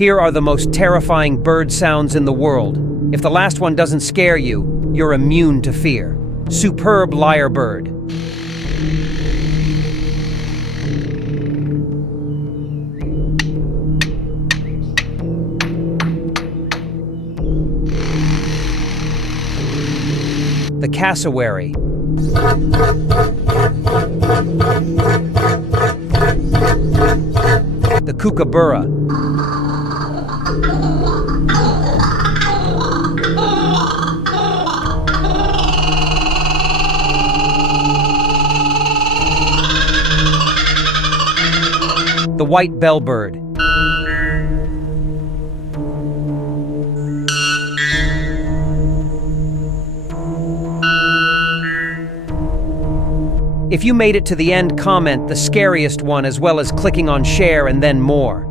Here are the most terrifying bird sounds in the world. If the last one doesn't scare you, you're immune to fear. Superb lyrebird. The cassowary. The kookaburra. The white bellbird. If you made it to the end, comment the scariest one as well as clicking on share and then more.